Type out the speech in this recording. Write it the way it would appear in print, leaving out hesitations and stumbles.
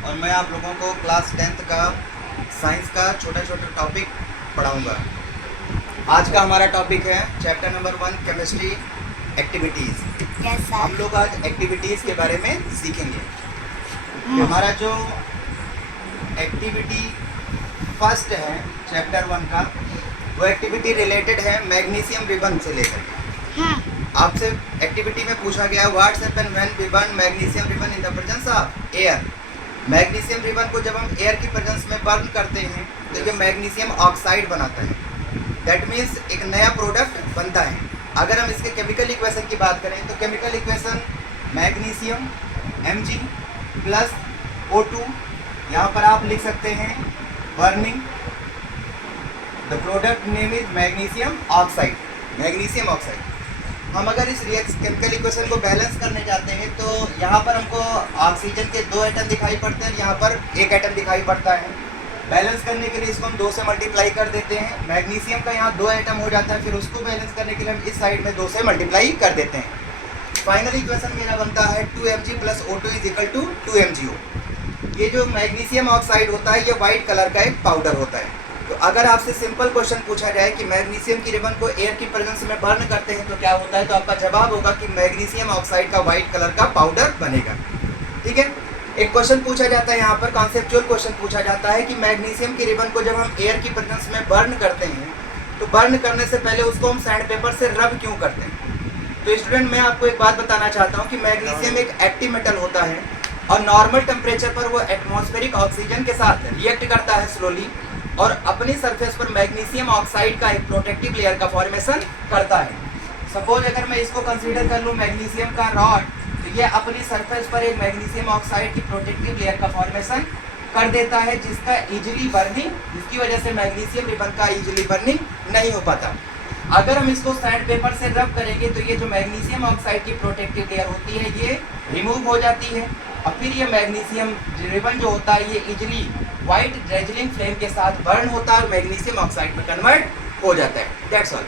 और मैं आप लोगों को क्लास 10th का साइंस का छोटा छोटा टॉपिक पढ़ाऊंगा। आज का हमारा टॉपिक है chapter number 1 chemistry activities. Yes हम सर। लोग आज एक्टिविटीज़ के बारे में सीखेंगे। हमारा जो एक्टिविटी फर्स्ट है चैप्टर 1 का, वो एक्टिविटी रिलेटेड है मैग्नीशियम रिबन से लेकर। हाँ। आपसे एक्टिविटी में पूछा गया what's happen when we burn magnesium ribbon in the presence of air. Magnesium ribbon को जब हम एयर की प्रेजेंस में बर्न करते हैं तो ये मैग्नीशियम ऑक्साइड बनाता है। दैट मीन्स एक नया प्रोडक्ट बनता है। अगर हम इसके केमिकल इक्वेशन की बात करें तो chemical equation magnesium Mg plus O2, यहाँ पर आप लिख सकते हैं burning the product name is magnesium oxide. Magnesium oxide. हम अगर इस केमिकल इक्वेशन को बैलेंस करने जाते हैं तो यहाँ पर हमको ऑक्सीजन के 2 एटम दिखाई पड़ते हैं, यहाँ पर 1 एटम दिखाई पड़ता है। बैलेंस करने के लिए इसको हम 2 से मल्टीप्लाई कर देते हैं। मैग्नीशियम का यहाँ 2 एटम हो जाता है, फिर उसको बैलेंस करने के लिए हम इस साइड में 2 से मल्टीप्लाई कर देते हैं। फाइनल इक्वेशन मेरा बनता है 2Mg plus O2 is equal to 2MgO। ये जो मैग्नीशियम ऑक्साइड होता है ये वाइट कलर का एक पाउडर होता है। तो अगर आपसे सिंपल क्वेश्चन पूछा जाए कि मैग्नीशियम की रिबन को एयर की प्रेजेंस में बर्न करते हैं तो क्या होता है, तो आपका जवाब होगा कि मैग्नीशियम ऑक्साइड का वाइट कलर का पाउडर बनेगा। ठीक है। एक क्वेश्चन पूछा जाता है यहाँ पर, कॉन्सेप्चुअल क्वेश्चन पूछा जाता है कि मैग्नीशियम की रिबन को जब हम एयर की प्रेजेंस में बर्न करते हैं तो बर्न करने से पहले उसको हम सैंड पेपर से रब क्यों करते हैं। तो स्टूडेंट, मैं आपको एक बात बताना चाहता हूँ कि मैग्नीशियम एक एक्टिव मेटल होता है और नॉर्मल टेम्परेचर पर वो एटमॉस्फेरिक ऑक्सीजन के साथ रिएक्ट करता है स्लोली, और अपनी सरफेस पर मैग्नीशियम ऑक्साइड का एक प्रोटेक्टिव लेयर का फॉर्मेशन करता है। सपोज अगर मैं इसको कंसीडर कर लूँ मैग्नीशियम का रॉड, तो ये अपनी सरफेस पर एक मैग्नीशियम ऑक्साइड की प्रोटेक्टिव लेयर का फॉर्मेशन कर देता है, जिसका इजीली बर्निंग, जिसकी वजह से मैग्नीशियम रिबन का इजीली बर्निंग नहीं हो पाता। अगर हम इसको सैंड पेपर से रब करेंगे तो ये जो मैग्नीशियम ऑक्साइड की प्रोटेक्टिव लेयर होती है ये रिमूव हो जाती है, और फिर ये मैग्नीशियम रिबन जो होता है ये इजीली वाइट ड्रेजलिंग फ्लेम के साथ बर्न होता है और मैग्नीशियम ऑक्साइड में कन्वर्ट हो जाता है। That's all.